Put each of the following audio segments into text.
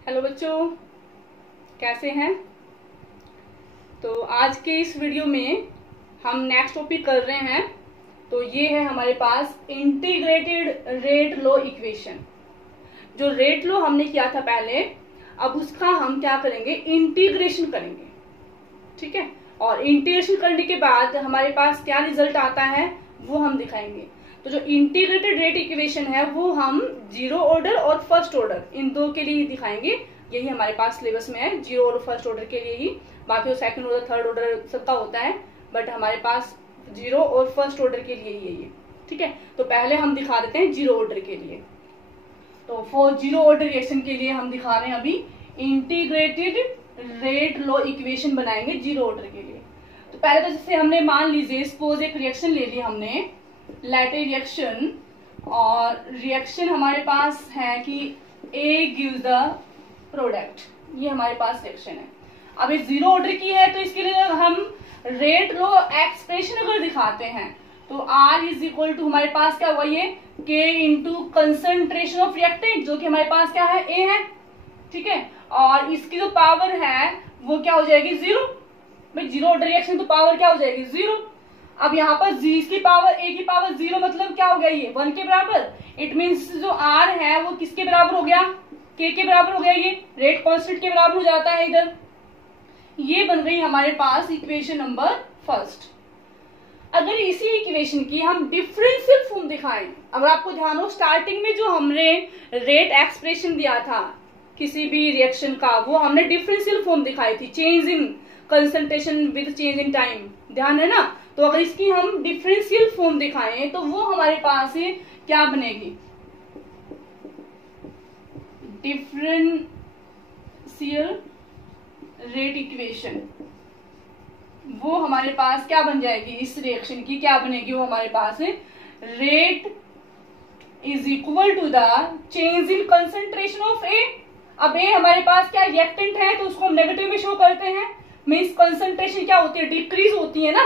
Hello बच्चों, कैसे हैं। तो आज के इस वीडियो में हम नेक्स्ट टॉपिक कर रहे हैं। तो ये है हमारे पास इंटीग्रेटेड रेट लॉ इक्वेशन। जो रेट लॉ हमने किया था पहले, अब उसका हम क्या करेंगे, इंटीग्रेशन करेंगे। ठीक है, और इंटीग्रेशन करने के बाद हमारे पास क्या रिजल्ट आता है वो हम दिखाएंगे। तो जो इंटीग्रेटेड रेट इक्वेशन है वो हम जीरो ऑर्डर और फर्स्ट ऑर्डर इन दो के लिए ही दिखाएंगे। यही हमारे पास सिलेबस में है, जीरो और फर्स्ट ऑर्डर के लिए ही। बाकी सेकंड ऑर्डर थर्ड ऑर्डर सबका होता है, बट हमारे पास जीरो और फर्स्ट ऑर्डर के लिए ही है। ठीक है, तो पहले हम दिखा देते हैं जीरो ऑर्डर के लिए। तो फॉर जीरो ऑर्डर रिएक्शन के लिए हम दिखा रहे हैं अभी इंटीग्रेटेड रेट लॉ इक्वेशन बनाएंगे जीरो ऑर्डर के लिए। तो पहले तो जैसे हमने मान लीजिए सपोज एक रिएक्शन ले ली हमने, लेट ए रिएक्शन, और रिएक्शन हमारे पास है कि ए गिव्स द प्रोडक्ट। ये हमारे पास रिएक्शन है। अब ये जीरो ऑर्डर की है तो इसके लिए हम रेट लॉ एक्सप्रेशन अगर दिखाते हैं तो R इज इक्वल टू हमारे पास क्या हुआ, ये K into concentration of reactant, जो कि हमारे पास क्या है, A है। ठीक है, और इसकी जो पावर है वो क्या हो जाएगी, जीरो। भाई जीरो ऑर्डर रिएक्शन तो पावर क्या हो जाएगी, जीरो। अब यहाँ पर जी की पावर, A की पावर जीरो, मतलब क्या हो गया, ये 1 के बराबर। इट मीन्स जो R है वो किसके बराबर हो गया, K के बराबर हो गया। ये रेट कांस्टेंट के बराबर हो जाता है इधर। ये बन गई हमारे पास इक्वेशन नंबर फर्स्ट। अगर इसी इक्वेशन की हम डिफरेंशियल फॉर्म दिखाएं, अगर आपको ध्यान हो स्टार्टिंग में जो हमने रेट एक्सप्रेशन दिया था किसी भी रिएक्शन का, वो हमने डिफरेंशियल फॉर्म दिखाई थी, change in concentration with change in time, ध्यान है ना। तो अगर इसकी हम डिफरेंशियल फॉर्म दिखाएं तो वो हमारे पास क्या बनेगी, डिफरेंशियल रेट इक्वेशन। वो हमारे पास क्या बन जाएगी, इस रिएक्शन की क्या बनेगी, वो हमारे पास rate is equal to the change in concentration of A. अब ए हमारे पास क्या रिएक्टेंट है तो उसको हम नेगेटिव में शो करते हैं। मीन्स कंसंट्रेशन क्या होती है, डिक्रीज होती है ना,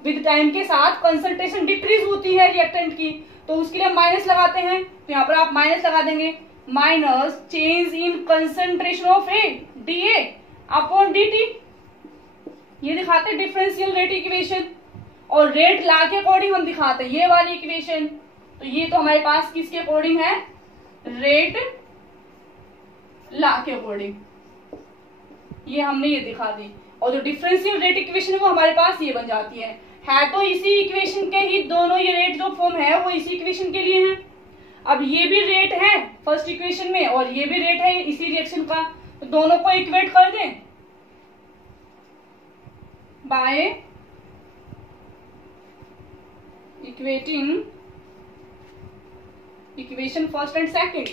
विद टाइम के साथ कंसंट्रेशन डिक्रीज होती है रिएक्टेंट की, तो उसके लिए माइनस लगाते हैं। तो यहाँ पर आप माइनस लगा देंगे, minus change in concentration of A D A upon D T. ये दिखाते हैं डिफरेंशियल रेट इक्वेशन, और रेट लॉ के अकॉर्डिंग हम दिखाते हैं ये वाली इक्वेशन। तो ये तो हमारे पास किसके अकॉर्डिंग है, रेट लॉ के अकॉर्डिंग ये हमने ये दिखा दी। और जो डिफरेंशियल रेट इक्वेशन है वो हमारे पास ये बन जाती है तो इसी इक्वेशन के ही दोनों, ये रेट जो फॉर्म है वो इसी इक्वेशन के लिए है। अब ये भी रेट है फर्स्ट इक्वेशन में और ये भी रेट है इसी रिएक्शन का, तो दोनों को इक्वेट कर दें by equating equation first and second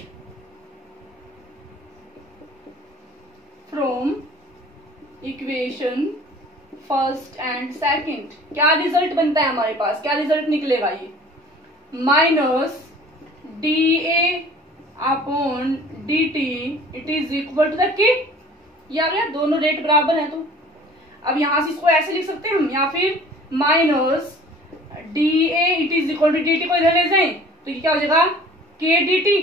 from equation first and second. क्या रिजल्ट बनता है हमारे पास, क्या रिजल्ट निकलेगा, ये minus D A upon D T it is equal to the K. ये आ गया, दोनों रेट बराबर है। तो अब यहां से इसको ऐसे लिख सकते हैं हम, या फिर minus D A it is equal to D T को इधर ले जाए तो ये क्या हो जाएगा, के डी टी,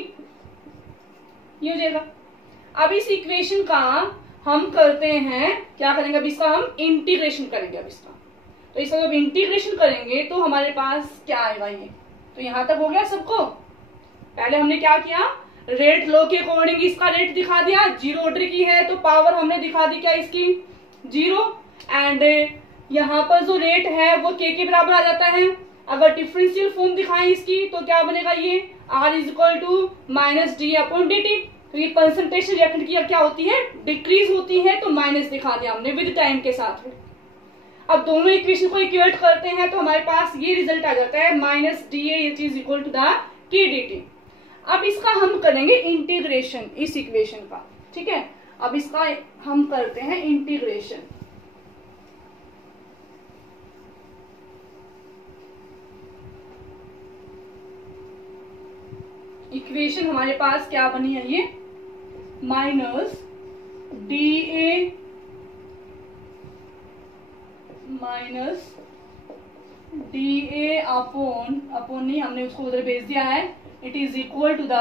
ये हो जाएगा। अब इस इक्वेशन का हम करते हैं, क्या करेंगे, अब इसका हम इंटीग्रेशन करेंगे। अब इसका तो इसका जब इंटीग्रेशन करेंगे तो हमारे पास क्या आएगा, ये तो यहां तक हो गया सबको। पहले हमने क्या किया, रेट लॉ के अकॉर्डिंग इसका रेट दिखा दिया, जीरो ऑर्डर की है तो पावर हमने दिखा दी क्या इसकी, जीरो। एंड यहाँ पर जो रेट है वो के बराबर आ जाता है। अगर डिफरेंशियल फॉर्म दिखाएं इसकी तो क्या बनेगा, ये R is equal to minus D upon D T. तो ये कंसंट्रेशन रिएक्टेंट की क्या होती है, डिक्रीज होती है, तो माइनस दिखा दिया हमने विद टाइम के साथ। अब दोनों इक्वेशन को इक्वेट करते हैं तो हमारे पास ये रिजल्ट आ जाता है, minus D A is equal to the K D T. अब इसका हम करेंगे इंटीग्रेशन इस इक्वेशन का। ठीक है, अब इसका हम करते हैं इंटीग्रेशन। इक्वेशन हमारे पास क्या बनी है, ये minus D A minus D A upon नहीं, हमने उसको उधर भेज दिया है, it is equal to the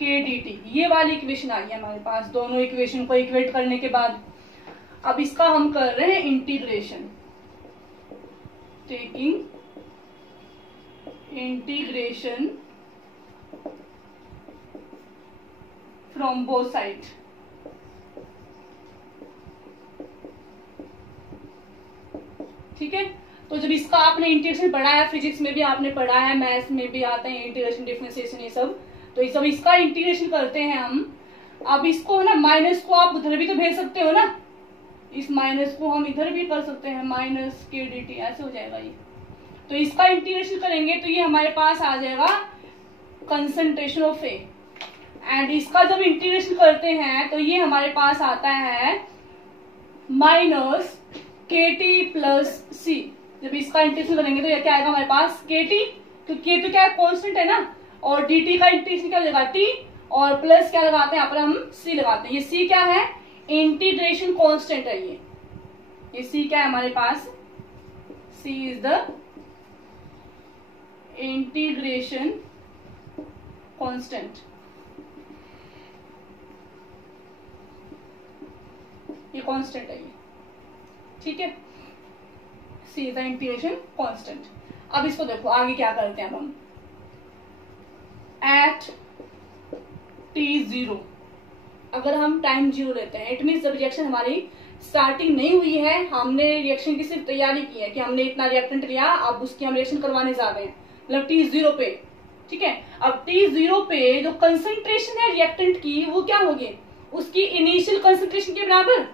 K D T, ये वाली इक्वेशन आ गई हमारे पास दोनों इक्वेशन को इक्वेट करने के बाद। अब इसका हम कर रहे हैं integration, taking integration from both side. ठीक है, तो जब इसका आपने इंटीग्रेशन पढ़ा है, फिजिक्स में भी आपने पढ़ा है, मैथ्स में भी आते हैं इंटीग्रेशन, डिफरेंशिएशन, ये सब। तो जब इसका इंटीग्रेशन करते हैं हम, अब इसको ना माइनस को आप उधर भी तो भेज सकते हो ना, इस माइनस को हम इधर भी कर सकते हैं, माइनस के डी टी, ऐसे हो जाएगा ये। तो इसका इंटीग्रेशन करेंगे तो ये हमारे पास आ जाएगा कंसंट्रेशन ऑफ ए, एंड इसका जब इंटीग्रेशन करते हैं तो ये हमारे पास आता है माइनस के टी प्लस सी। जब इसका इंटीग्रेशन करेंगे तो ये क्या आएगा हमारे पास, के टी, तो के तो क्या है, कॉन्स्टेंट है ना, और डी टी का इंटीग्रेशन क्या लगा, टी, और प्लस क्या लगाते हैं यहाँ पर हम, सी लगाते हैं। ये सी क्या है, इंटीग्रेशन कांस्टेंट है ये सी क्या है हमारे पास, सी इज द इंटीग्रेशन कांस्टेंट, ये कांस्टेंट है ये। ठीक है, सी इज द इंटीग्रेशन कांस्टेंट। अब इसको देखो आगे क्या करते हैं अब हम, एट टी जीरो, अगर हम टाइम जीरो लेते हैं, इट मीन जब रिएक्शन हमारी स्टार्टिंग नहीं हुई है, हमने रिएक्शन की सिर्फ तैयारी की है कि हमने इतना रिएक्टेंट लिया, अब उसकी हम रिएक्शन करवाने जा रहे हैं, मतलब टी जीरो पे। ठीक है, अब टी जीरो पे जो कंसंट्रेशन है रिएक्टेंट की, वो क्या होगी, उसकी इनिशियल कंसंट्रेशन के बराबर।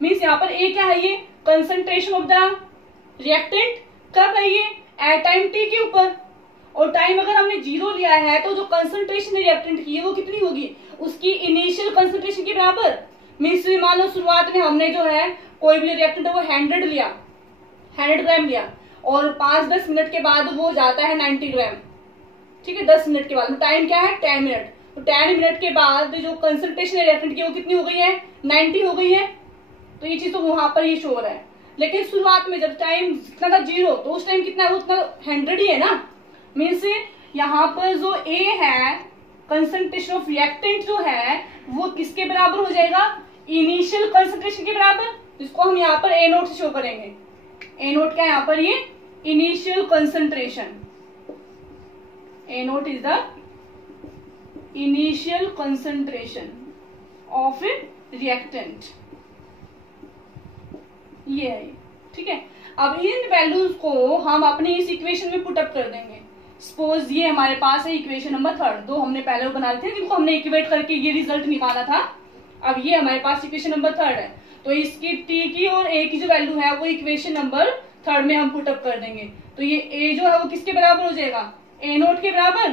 मीन्स यहाँ पर ए क्या है, ये कंसंट्रेशन ऑफ द रिएक्टेंट, कब है ये, एट टाइम टी के ऊपर, और टाइम अगर हमने जीरो लिया है तो जो कंसंट्रेशन रिएक्टेंट की है वो कितनी होगी, उसकी इनिशियल कंसंट्रेशन के बराबर। मीन्स मान लो शुरुआत में हमने जो है कोई भी रिएक्टेंट है वो 100 लिया, 100 ग्राम लिया, और 5-10 मिनट के बाद वो जाता है 90 ग्राम। ठीक है, 10 मिनट के बाद, टाइम क्या है 10 मिनट, तो 10 मिनट के बाद जो कंसंट्रेशन रिएक्टेंट की वो कितनी हो गई है, 90 हो गई है। तो ये चीज तो वहां पर ये शो हो रहा है, लेकिन शुरुआत में जब टाइम जितना था जीरो, तो उस टाइम कितना है, उतना 100 ही है ना। मीन्स यहाँ पर जो ए है, कंसंट्रेशन ऑफ रिएक्टेंट जो है, वो किसके बराबर हो जाएगा, इनिशियल कंसंट्रेशन के बराबर, जिसको हम यहाँ पर ए नोट से शो करेंगे। ए नोट क्या है यहाँ पर, ये initial concentration, A note is the initial concentration of reactant, ये है। ठीक है, अब इन वैल्यूज को हम अपनी इस इक्वेशन में पुट अप कर देंगे। सपोज ये हमारे पास है इक्वेशन नंबर 3, दो हमने पहले वो बना थे जिनको हमने इक्वेट करके ये रिजल्ट निकाला था। अब ये हमारे पास इक्वेशन नंबर 3 है, तो इसकी टी की और ए की जो वैल्यू है वो इक्वेशन नंबर 3 में हम पुट अप कर देंगे। तो ये ए जो है वो किसके बराबर हो जाएगा, ए नोट के बराबर।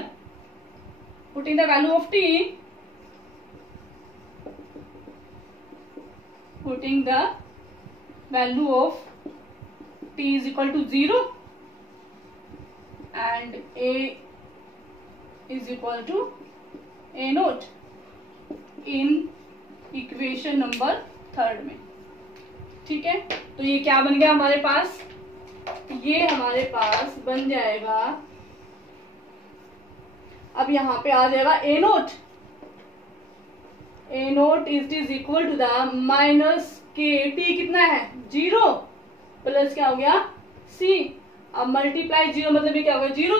Putting the value of T, putting the value of T is equal to 0 and A is equal to A naught in equation number 3 में। ठीक है, तो ये क्या बन गया हमारे पास, ये हमारे पास बन जाएगा, अब यहां पे आ जाएगा A naught, A naught is equal to the minus K T कितना है 0 प्लस क्या हो गया C, अब मल्टीप्लाई 0 मतलब ये क्या होगा 0,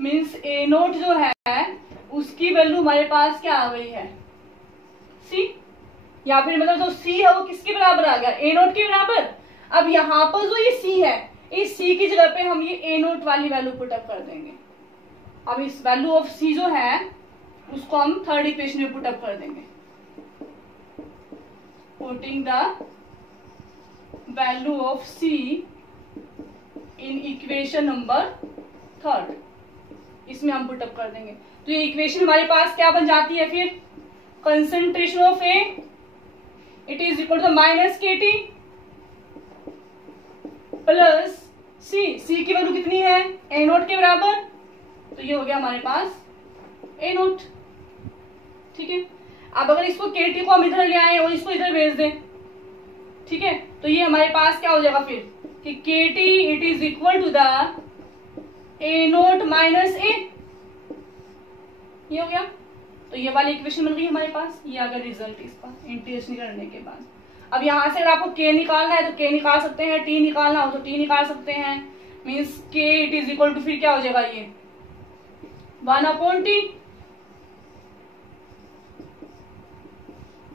मीन्स ए नोट जो है उसकी वैल्यू हमारे पास क्या आ गई है सी, या फिर मतलब जो सी है वो किसके बराबर आ गया, ए नोट के बराबर। अब यहाँ पर जो ये सी है, इस सी की जगह पे हम ये ए नोट वाली वैल्यू पुट अप कर देंगे। अब इस वैल्यू ऑफ सी जो है उसको हम 3rd इक्वेशन में पुट अप कर देंगे, putting the value of C in equation number 3, इसमें हम पुट अप कर देंगे। तो ये इक्वेशन हमारे पास क्या बन जाती है फिर, concentration of A it is equal to minus K T plus C, C की वैल्यू कितनी है ए नोट के बराबर, तो ये हो गया हमारे पास ए नोट। ठीक है, अब अगर इसको के टी को हम इधर ले आए और इसको इधर भेज दें, ठीक है, तो ये हमारे पास क्या हो जाएगा फिर कि K T it is equal to the A naught minus A, ये हो गया। तो ये वाली इक्वेशन बन गई हमारे पास, ये आ गया रिजल्ट इसका इंटीग्रेशन करने के बाद। अब यहाँ से अगर आपको k निकालना है तो k निकाल सकते हैं, t निकालना हो तो t निकाल सकते हैं। Means k it is equal to फिर क्या हो जाएगा ये 1/t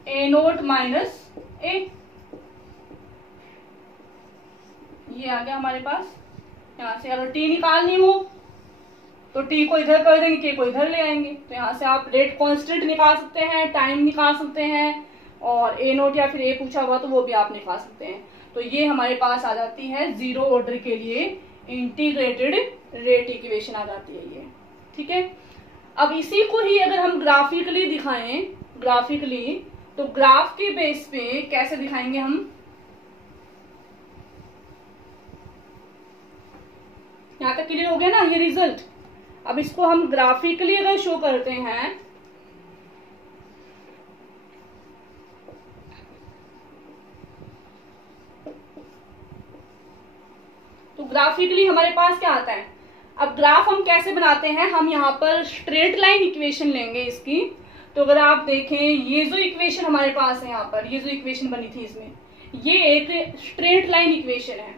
a0 माइनस a, ये आ गया हमारे पास। यहाँ से अगर t निकालनी हो तो t को इधर कर देंगे, k को इधर ले आएंगे। तो यहाँ से आप रेट कांस्टेंट निकाल सकते हैं, टाइम निकाल सकते हैं, और a0 या फिर a पूछा हुआ तो वो भी आप निकाल सकते हैं। तो ये हमारे पास आ जाती है जीरो ऑर्डर के लिए इंटीग्रेटेड रेट इक्वेशन आ जाती है ये, ठीक है। अब इसी को ही अगर हम ग्राफिकली दिखाएं, ग्राफिकली, तो ग्राफ के बेस पे कैसे दिखाएंगे हम, यहां तक क्लियर हो गया ना ये रिजल्ट। अब इसको हम ग्राफिकली अगर शो करते हैं तो ग्राफिकली हमारे पास क्या आता है। अब ग्राफ हम कैसे बनाते हैं, हम यहाँ पर स्ट्रेट लाइन इक्वेशन लेंगे इसकी। तो अगर आप देखें ये जो इक्वेशन हमारे पास है यहाँ पर, ये जो इक्वेशन बनी थी इसमें, ये एक स्ट्रेट लाइन इक्वेशन है।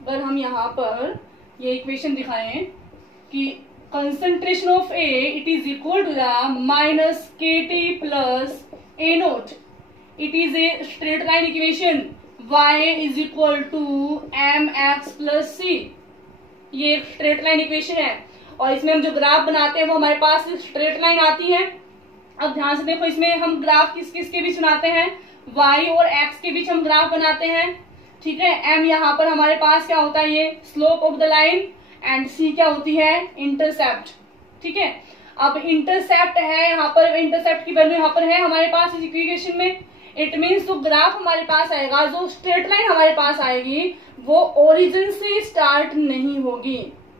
अगर हम यहाँ पर ये इक्वेशन दिखाएं कि concentration of A it is equal to the minus KT plus a0, it is a straight line equation y is equal to mx plus c, ये एक स्ट्रेट लाइन इक्वेशन है। और इसमें हम जो ग्राफ बनाते हैं वो हमारे पास स्ट्रेट लाइन आती है। अब ध्यान से देखो, इसमें हम ग्राफ किस किस के बीच बनाते हैं, y और x के बीच हम ग्राफ बनाते हैं, ठीक है। m यहाँ पर हमारे पास क्या होता है, ये slope of the line, and c क्या होती है, इंटरसेप्ट, ठीक है। अब इंटरसेप्ट है यहाँ पर, इंटरसेप्ट की वैल्यू यहाँ पर है हमारे पास इस इक्वेशन में। इट मीन्स जो ग्राफ हमारे पास आएगा, जो स्ट्रेट लाइन हमारे पास आएगी, वो ओरिजिन से स्टार्ट नहीं होगी,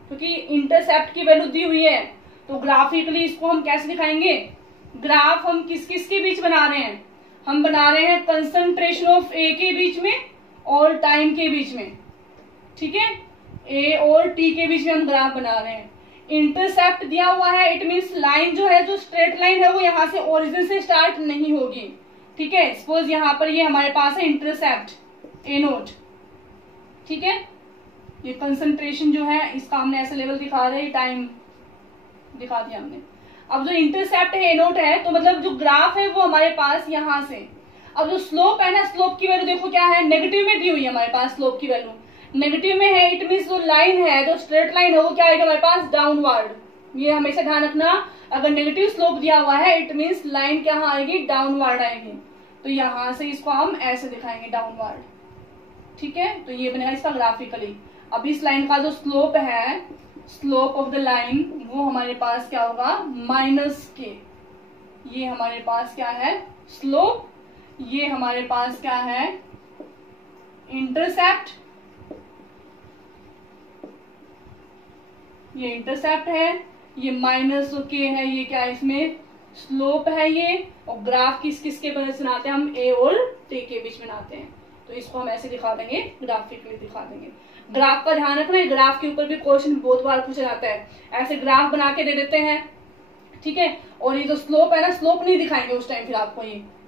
क्योंकि इंटरसेप्ट की वैल्यू दी हुई है। तो ग्राफिकली इसको हम कैसे दिखाएंगे, ग्राफ हम किस किस के बीच बना रहे हैं, हम बना रहे हैं कंसंट्रेशन ऑफ ए के बीच में और टाइम के बीच में, ठीक है। ए और टी के बीच में हम ग्राफ बना रहे हैं। इंटरसेप्ट दिया हुआ है, इट मीन्स लाइन जो है, जो स्ट्रेट लाइन है, वो यहाँ से ओरिजिन से स्टार्ट नहीं होगी, ठीक है। सपोज यहाँ पर ये हमारे पास है इंटरसेप्ट a0, ठीक है। ये कंसंट्रेशन जो है इसका हमने ऐसा लेवल दिखा रहे हैं, टाइम दिखा दिया हमने। अब जो इंटरसेप्ट है a0 है, तो मतलब जो ग्राफ है वो हमारे पास यहाँ से। अब जो स्लोप है ना, स्लोप की वैल्यू देखो क्या है, नेगेटिव में दी हुई है हमारे पास, स्लोप की वैल्यू नेगेटिव में है। इट मीन्स जो लाइन है, जो स्ट्रेट लाइन है, वो क्या आएगा हमारे पास, डाउनवर्ड। ये हमेशा ध्यान रखना, अगर नेगेटिव स्लोप दिया हुआ है, इट मीन्स लाइन क्या आएगी, डाउनवर्ड आएगी। तो यहां से इसको हम ऐसे दिखाएंगे, डाउनवर्ड, ठीक है। तो ये बनेगा इसका ग्राफिकली। अब इस लाइन का जो स्लोप है, स्लोप ऑफ द लाइन, वो हमारे पास क्या होगा, -k। ये हमारे पास क्या है, स्लोप, ये हमारे पास क्या है, इंटरसेप्ट, ये इंटरसेप्ट है, ये -k है, ये क्या है, इसमें स्लोप है ये। और ग्राफ किस किस के बीच बनाते हैं हम, ए और टी के बीच बनाते हैं। तो इसको हम ऐसे दिखा देंगे, ग्राफिकली दिखा देंगे। ग्राफ का ध्यान रखना है, ग्राफ के ऊपर भी क्वेश्चन बहुत बार पूछा जाता है। ऐसे ग्राफ बना के दे देते हैं, ठीक है। और ये जो स्लोप है ना, स्लोप नहीं दिखाएंगे उस टाइम, फिर आपको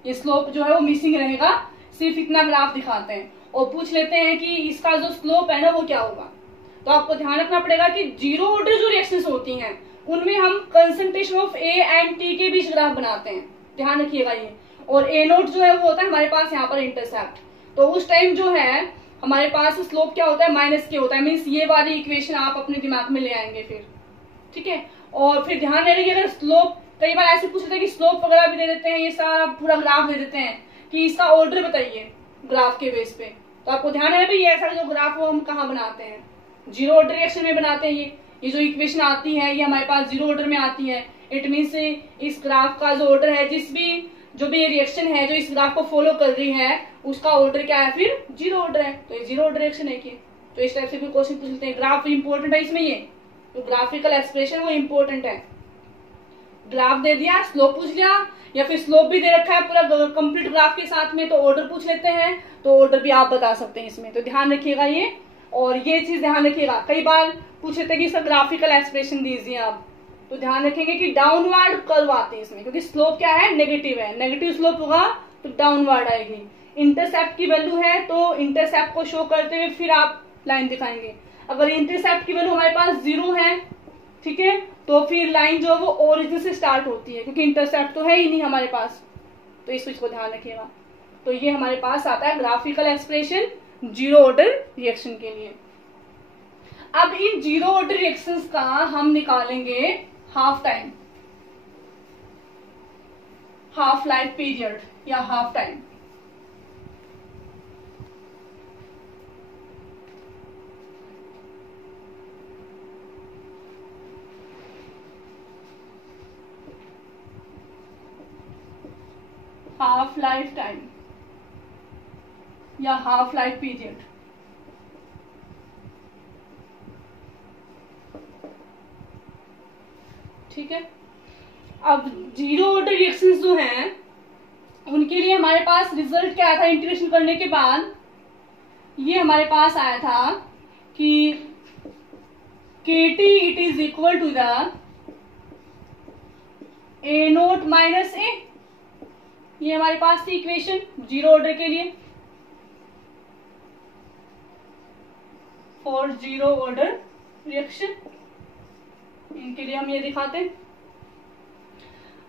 ये स्लोप जो है वो मिसिंग रहेगा, सिर्फ इतना ग्राफ दिखाते हैं और पूछ लेते हैं कि इसका जो स्लोप है ना वो क्या होगा। तो आपको ध्यान रखना पड़ेगा कि जीरो ऑर्डर जो रिएक्शंस होती हैं उनमें हम concentration of A and T के बीच ग्राफ बनाते हैं, ध्यान रखिएगा ये। और a0 जो है वो होता है हमारे पास यहाँ पर इंटरसेप्ट। तो उस टाइम जो है हमारे पास स्लोप क्या होता है, -k होता है। मीन्स ये वाली इक्वेशन आप अपने दिमाग में ले आएंगे फिर, ठीक है। और फिर ध्यान रखिए, अगर स्लोप, कई बार ऐसे पूछ लेते हैं कि स्लोप वगैरह भी दे देते हैं, ये सारा पूरा ग्राफ दे देते हैं कि इसका ऑर्डर बताइए ग्राफ के बेस पे। तो आपको ध्यान है भाई, ये ऐसा जो ग्राफ वो हम कहाँ बनाते हैं, जीरो ऑर्डर रिएक्शन में बनाते हैं। ये जो इक्वेशन आती है ये हमारे पास जीरो ऑर्डर में आती है। इट मीन्स इस ग्राफ का जो ऑर्डर है, जो भी रिएक्शन है जो इस ग्राफ को फॉलो कर रही है, उसका ऑर्डर क्या है, फिर जीरो ऑर्डर है। तो ये जीरो ऑर्डर रिएक्शन है कि, तो इस टाइप से भी क्वेश्चन पूछ लेते हैं। ग्राफ इंपॉर्टेंट है इसमें, ये तो ग्राफिकल एक्सप्रेशन वो इंपॉर्टेंट है। ग्राफ दे दिया, स्लोप पूछ लिया, या फिर स्लोप भी दे रखा है पूरा कंप्लीट ग्राफ के साथ में, तो ऑर्डर पूछ लेते हैं, तो ऑर्डर भी आप बता सकते हैं इसमें। तो ध्यान रखिएगा ये, और ये चीज ध्यान रखिएगा, कई बार पूछ लेते हैं कि इसका ग्राफिकल एक्सप्रेशन दीजिए आप, तो ध्यान रखेंगे कि डाउनवर्ड कर्व आते हैं इसमें, क्योंकि स्लोप क्या है, नेगेटिव है, नेगेटिव स्लोप होगा तो डाउनवर्ड आएगी। इंटरसेप्ट की वैल्यू है तो इंटरसेप्ट को शो करते हुए फिर आप लाइन दिखाएंगे। अगर इंटरसेप्ट की वैल्यू हमारे पास 0 है, ठीक है, तो फिर लाइन जो है वो ओरिजिन से स्टार्ट होती है, क्योंकि इंटरसेप्ट तो है ही नहीं हमारे पास, तो इस चीज को ध्यान रखिएगा। तो ये हमारे पास आता है graphical expression zero order reaction के लिए। अब इन जीरो ऑर्डर रिएक्शंस का हम निकालेंगे half time, half life period या half time. Half life time या हाफ लाइफ पीरियड। ठीक है, अब जीरो ऑर्डर रिएक्शंस जो हैं उनके लिए हमारे पास रिजल्ट क्या आया था इंटीग्रेशन करने के बाद, ये हमारे पास आया था कि KT it is equal to the A0 minus A। ये हमारे पास थी इक्वेशन जीरो ऑर्डर के लिए, फॉर जीरो ऑर्डर रिएक्शन, इनके लिए हम ये दिखाते हैं।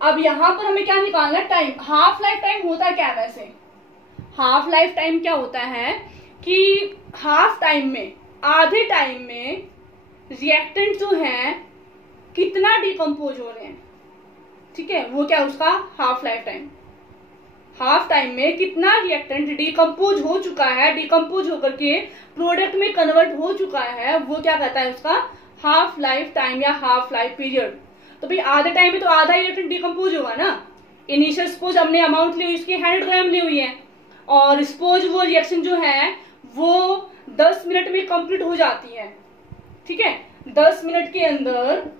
अब यहां पर हमें क्या निकालना है, टाइम। हाफ लाइफ टाइम होता क्या है वैसे, हाफ लाइफ टाइम क्या होता है कि हाफ टाइम में, आधे टाइम में रिएक्टेंट जो है कितना डिकम्पोज हो रहे हैं, ठीक है, वो क्या उसका half life time. Half time में कितना रिएक्टेंट डिकम्पोज हो चुका है, डिकम्पोज होकर के प्रोडक्ट में कन्वर्ट हो चुका है, वो क्या कहता है उसका हाफ लाइफ टाइम या हाफ लाइफ पीरियड। तो भाई आधे टाइम में तो आधा रिएक्टेंट डिकम्पोज होगा ना। इनिशियल सपोज हमने अमाउंट ली हुई इसकी 100 ग्राम ली हुई है, और सपोज वो रिएक्शन जो है वो 10 मिनट में कंप्लीट हो जाती है, ठीक है। 10 मिनट के अंदर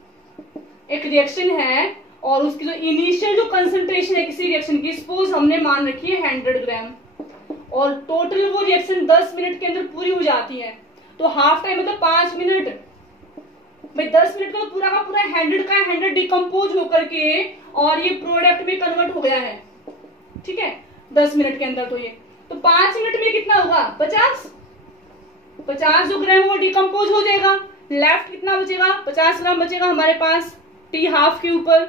एक रिएक्शन है और उसकी जो इनिशियल जो कंसंट्रेशन है किसी रिएक्शन की, सपोज हमने मान रखी है 100 ग्राम, और टोटल वो रिएक्शन 10 मिनट के अंदर पूरी हो जाती है। तो हाफ टाइम मतलब 5 मिनट, भाई 10 मिनट में पूरा का पूरा 100 का 100 डिकम्पोज होकर के और ये प्रोडक्ट में कन्वर्ट हो गया है, ठीक है, 10 मिनट के अंदर। तो 5 मिनट में कितना होगा, 50 जो ग्राम वो डिकम्पोज हो जाएगा। लेफ्ट कितना बचेगा, 50 ग्राम बचेगा हमारे पास टी हाफ के ऊपर।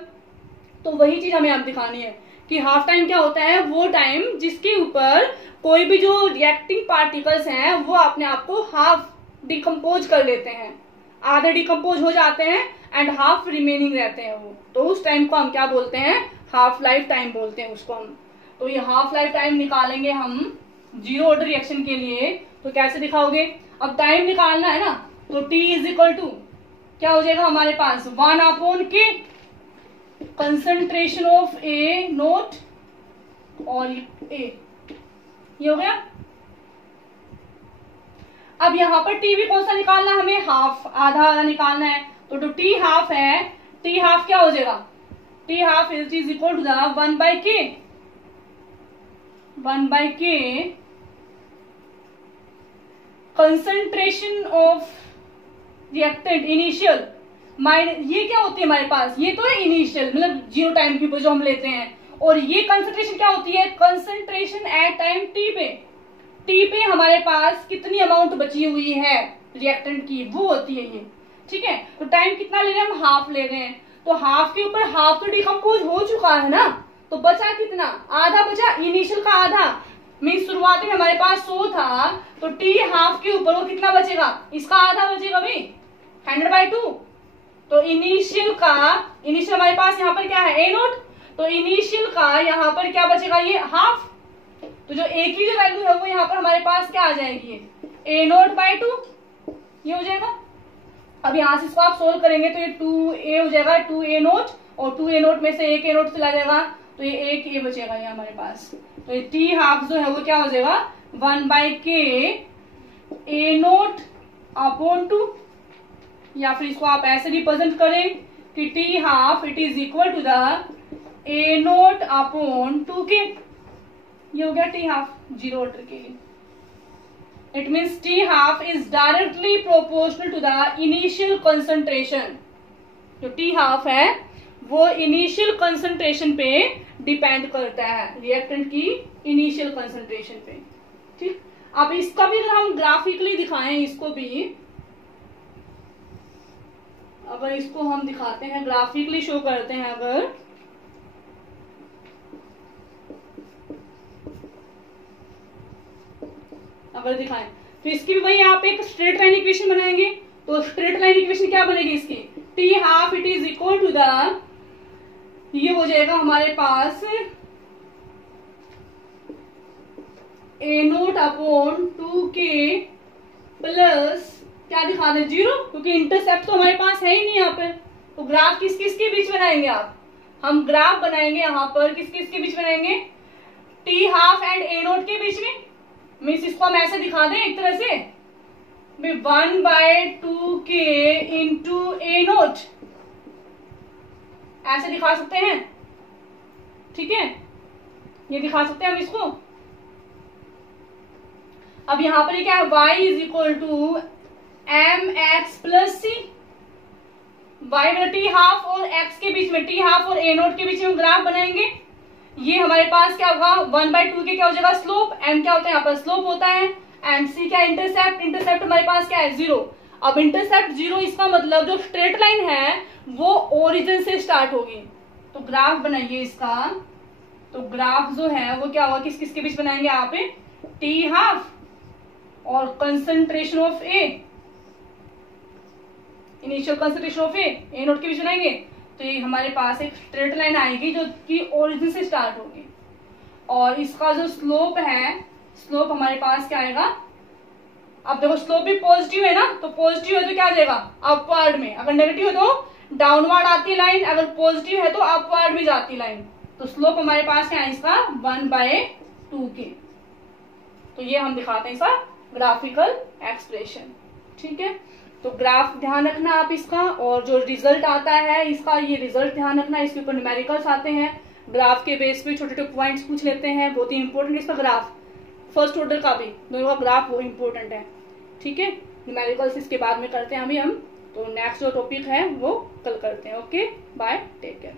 तो वही चीज हमें अब दिखानी है कि हाफ टाइम क्या होता है, वो टाइम जिसके ऊपर कोई भी जो रिएक्टिंग पार्टिकल्स हैं वो अपने आप को हाफ डिकम्पोज कर लेते हैं, आधे डिकम्पोज हो जाते हैं एंड हाफ रिमेनिंग रहते हैं वो। तो उस टाइम को हम क्या बोलते हैं, हाफ लाइफ टाइम बोलते हैं उसको हम। तो ये हाफ लाइफ टाइम निकालेंगे हम जीरो ऑर्डर रिएक्शन के लिए। तो कैसे दिखाओगे, अब टाइम निकालना है ना, तो T इज इक्वल टू क्या हो जाएगा हमारे पास 1/K कंसंट्रेशन ऑफ A0 और A, ये हो गया। अब यहां पर T भी कौन सा निकालना है हमें, हाफ, आधा निकालना है। तो जो T हाफ है, T हाफ क्या हो जाएगा, T half is equal to the 1/K concentration of reactant initial minus, ये क्या होती है हमारे पास, ये तो है इनिशियल मतलब जीरो टाइम के ऊपर जो हम लेते हैं, और ये कंसंट्रेशन क्या होती है, कंसंट्रेशन एट टाइम टी पे हमारे पास कितनी अमाउंट बची हुई है रिएक्टेंट की, वो होती है ये, ठीक है। तो टाइम कितना ले रहे हैं हम, हाफ ले रहे हैं। तो हाफ के ऊपर हाफ तो डिकम्पोज हो चुका है ना, तो बचा कितना, आधा बचा, इनिशियल का आधा, मीन शुरुआत में हमारे पास 100 था, तो टी हाफ के ऊपर वो कितना बचेगा, इसका आधा बचेगा भाई 100/2। तो इनिशियल हमारे पास यहाँ पर क्या है A0, तो इनिशियल का यहाँ पर क्या बचेगा, ये हाफ। तो जो A की जो वैल्यू है वो यहाँ पर हमारे पास क्या आ जाएगी, A0/2, ये हो जाएगा। अब यहाँ से इसको आप सोल्व करेंगे तो ये 2A हो जाएगा, 2A0, और 2A0 में से एक A0 चला जाएगा, तो ये एक A बचेगा ये हमारे पास। तो ये T हाफ जो है वो क्या हो जाएगा 1/K A0/2, या फिर इसको आप ऐसे रिप्रेजेंट करें कि T half it is equal to the A0/2K, ये हो गया T हाफ जीरो ऑर्डर के लिए। It means T half is directly proportional to the initial concentration. जो टी हाफ है वो इनिशियल कंसंट्रेशन पे डिपेंड करता है, रिएक्टेंट की इनिशियल कंसंट्रेशन पे। ठीक, अब इसका भी अगर हम ग्राफिकली दिखाएं, इसको भी अगर इसको हम दिखाते हैं, ग्राफिकली शो करते हैं, अगर दिखाएं तो इसकी भी वही आप एक स्ट्रेट लाइन इक्वेशन बनाएंगे। तो स्ट्रेट लाइन इक्वेशन क्या बनेगी इसकी, T half it is equal to the, ये हो जाएगा हमारे पास A naught upon 2k plus क्या दिखा दें 0, क्योंकि इंटरसेप्ट तो हमारे पास है ही नहीं यहाँ पर। तो ग्राफ किस किस के बीच बनाएंगे आप, हम ग्राफ बनाएंगे यहाँ पर किस किस के बीच बनाएंगे, T half and A naught के बीच में। मीन्स इसको हम ऐसे दिखा दें एक तरह से 1/2k इंटू ए नोट, ऐसे दिखा सकते हैं। ठीक है, ये दिखा सकते हैं हम इसको। अब यहां पर क्या है, y is equal to M X plus C, Y मतलब टी हाफ और x के बीच में, टी हाफ और ए नोट के बीच में ग्राफ बनाएंगे। ये हमारे पास क्या होगा 1/2 क्या हो जाएगा स्लोप, m क्या होता है यहाँ पर स्लोप होता है, एंड c क्या इंटरसेप्ट, इंटरसेप्ट हमारे पास क्या है 0। अब इंटरसेप्ट 0 इसका मतलब जो स्ट्रेट लाइन है वो ओरिजिन से स्टार्ट होगी। तो ग्राफ बनाइए इसका, तो ग्राफ जो है वो क्या होगा, किस किस के बीच बनाएंगे आप, टी हाफ और concentration of A, initial concentration of A naught के बीच बनाएंगे। तो ये हमारे पास एक स्ट्रेट लाइन आएगी जो कि ओरिजिन से स्टार्ट होगी, और इसका जो स्लोप है, स्लोप हमारे पास क्या आएगा, अब देखो स्लोप भी पॉजिटिव है ना, तो पॉजिटिव है तो क्या आ जाएगा अपवर्ड में, अगर नेगेटिव है तो डाउनवर्ड आती है लाइन, अगर पॉजिटिव है तो अपवर्ड में जाती लाइन। तो स्लोप हमारे पास क्या है इसका 1/2k। तो ये हम दिखाते हैं इसका ग्राफिकल एक्सप्रेशन। ठीक है, तो ग्राफ ध्यान रखना आप इसका, और जो रिजल्ट आता है इसका, ये रिजल्ट ध्यान रखना, इसके ऊपर न्यूमेरिकल्स आते हैं, ग्राफ के बेस पे छोटे छोटे पॉइंट्स पूछ लेते हैं, बहुत ही इंपॉर्टेंट इसका ग्राफ, फर्स्ट ऑर्डर का भी दोनों का ग्राफ वो इंपॉर्टेंट है। ठीक है, न्यूमेरिकल्स इसके बाद में करते हैं अभी हम, तो नेक्स्ट जो टॉपिक है वो कल करते हैं। Okay, bye, take care.